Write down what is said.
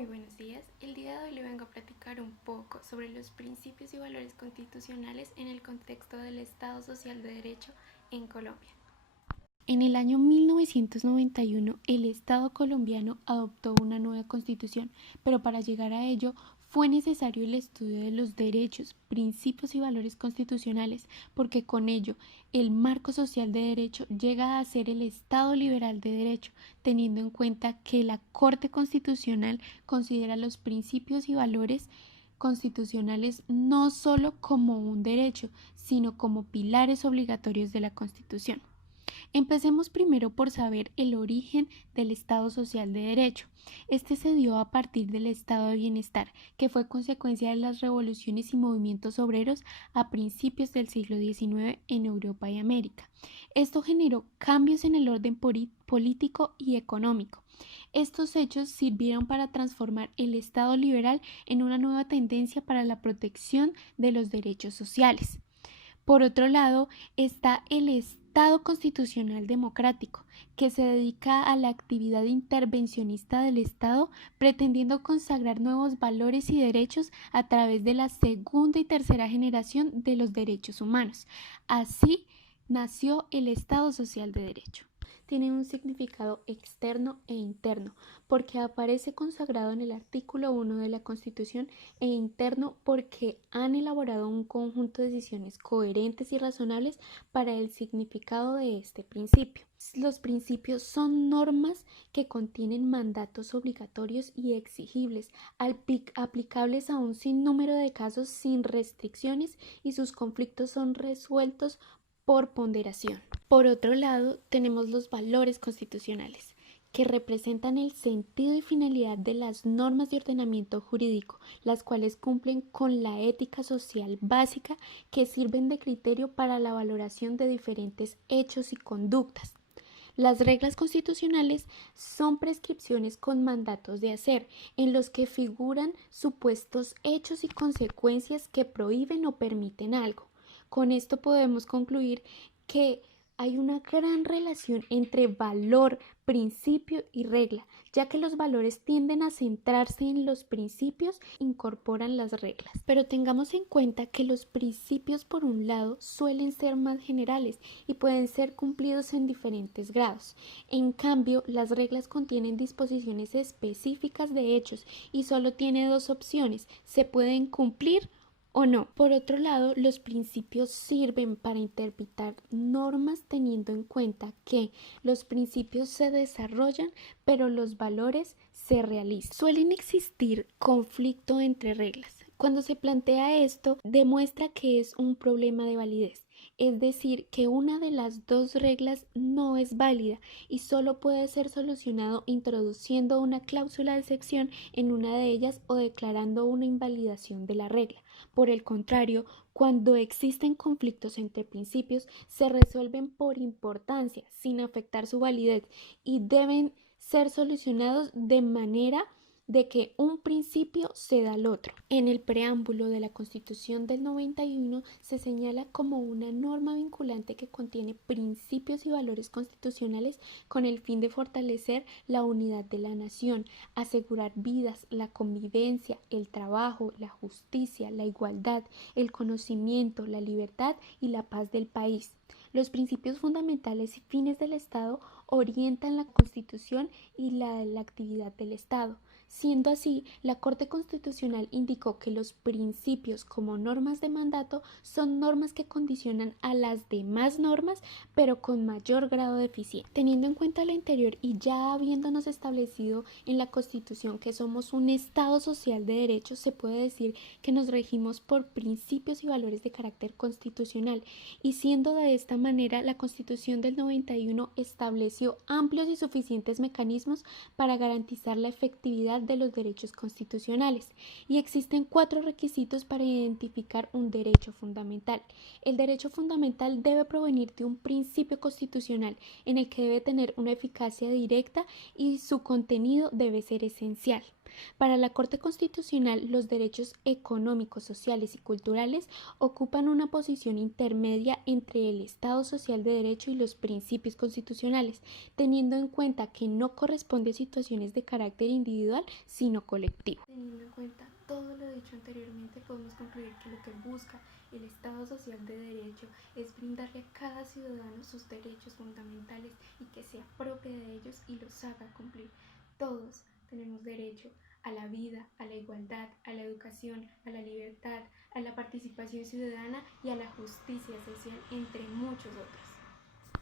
Muy buenos días. El día de hoy le vengo a platicar un poco sobre los principios y valores constitucionales en el contexto del Estado Social de Derecho en Colombia. En el año 1991, el Estado colombiano adoptó una nueva constitución, pero para llegar a ello fue necesario el estudio de los derechos, principios y valores constitucionales, porque con ello el marco social de derecho llega a ser el Estado liberal de derecho, teniendo en cuenta que la Corte Constitucional considera los principios y valores constitucionales no solo como un derecho, sino como pilares obligatorios de la Constitución. Empecemos primero por saber el origen del Estado Social de Derecho. Este se dio a partir del Estado de Bienestar, que fue consecuencia de las revoluciones y movimientos obreros a principios del siglo XIX en Europa y América. Esto generó cambios en el orden político y económico. Estos hechos sirvieron para transformar el Estado liberal en una nueva tendencia para la protección de los derechos sociales. Por otro lado, está el Estado Constitucional Democrático, que se dedica a la actividad intervencionista del Estado, pretendiendo consagrar nuevos valores y derechos a través de la segunda y tercera generación de los derechos humanos. Así nació el Estado Social de Derecho. Tiene un significado externo e interno, porque aparece consagrado en el artículo 1 de la Constitución, e interno porque han elaborado un conjunto de decisiones coherentes y razonables para el significado de este principio. Los principios son normas que contienen mandatos obligatorios y exigibles, aplicables a un sinnúmero de casos sin restricciones, y sus conflictos son resueltos por ponderación. Por otro lado, tenemos los valores constitucionales, que representan el sentido y finalidad de las normas de ordenamiento jurídico, las cuales cumplen con la ética social básica, que sirven de criterio para la valoración de diferentes hechos y conductas. Las reglas constitucionales son prescripciones con mandatos de hacer, en los que figuran supuestos hechos y consecuencias que prohíben o permiten algo. Con esto podemos concluir que hay una gran relación entre valor, principio y regla, ya que los valores tienden a centrarse en los principios, incorporan las reglas. Pero tengamos en cuenta que los principios, por un lado, suelen ser más generales y pueden ser cumplidos en diferentes grados. En cambio, las reglas contienen disposiciones específicas de hechos y solo tiene dos opciones: se pueden cumplir o no. Por otro lado, los principios sirven para interpretar normas, teniendo en cuenta que los principios se desarrollan, pero los valores se realizan. Suelen existir conflicto entre reglas. Cuando se plantea esto, demuestra que es un problema de validez, es decir, que una de las dos reglas no es válida y solo puede ser solucionado introduciendo una cláusula de excepción en una de ellas o declarando una invalidación de la regla. Por el contrario, cuando existen conflictos entre principios, se resuelven por importancia, sin afectar su validez, y deben ser solucionados de manera de que un principio ceda al otro. En el preámbulo de la Constitución del 91 se señala como una norma vinculante que contiene principios y valores constitucionales con el fin de fortalecer la unidad de la nación, asegurar vidas, la convivencia, el trabajo, la justicia, la igualdad, el conocimiento, la libertad y la paz del país. Los principios fundamentales y fines del Estado orientan la Constitución y la actividad del Estado. Siendo así, la Corte Constitucional indicó que los principios como normas de mandato son normas que condicionan a las demás normas, pero con mayor grado de eficiencia. Teniendo en cuenta lo anterior y ya habiéndonos establecido en la Constitución que somos un Estado social de derecho, se puede decir que nos regimos por principios y valores de carácter constitucional, y siendo de esta manera, la Constitución del 91 estableció amplios y suficientes mecanismos para garantizar la efectividad de los derechos constitucionales, y existen 4 requisitos para identificar un derecho fundamental. El derecho fundamental debe provenir de un principio constitucional en el que debe tener una eficacia directa y su contenido debe ser esencial. Para la Corte Constitucional, los derechos económicos, sociales y culturales ocupan una posición intermedia entre el Estado social de derecho y los principios constitucionales, teniendo en cuenta que no corresponde a situaciones de carácter individual, sino colectivo. Teniendo en cuenta todo lo dicho anteriormente, podemos concluir que lo que busca el Estado social de derecho es brindarle a cada ciudadano sus derechos fundamentales y que se apropie de ellos y los haga cumplir. Todos tenemos derecho a la vida, a la igualdad, a la educación, a la libertad, a la participación ciudadana y a la justicia social, entre muchos otros.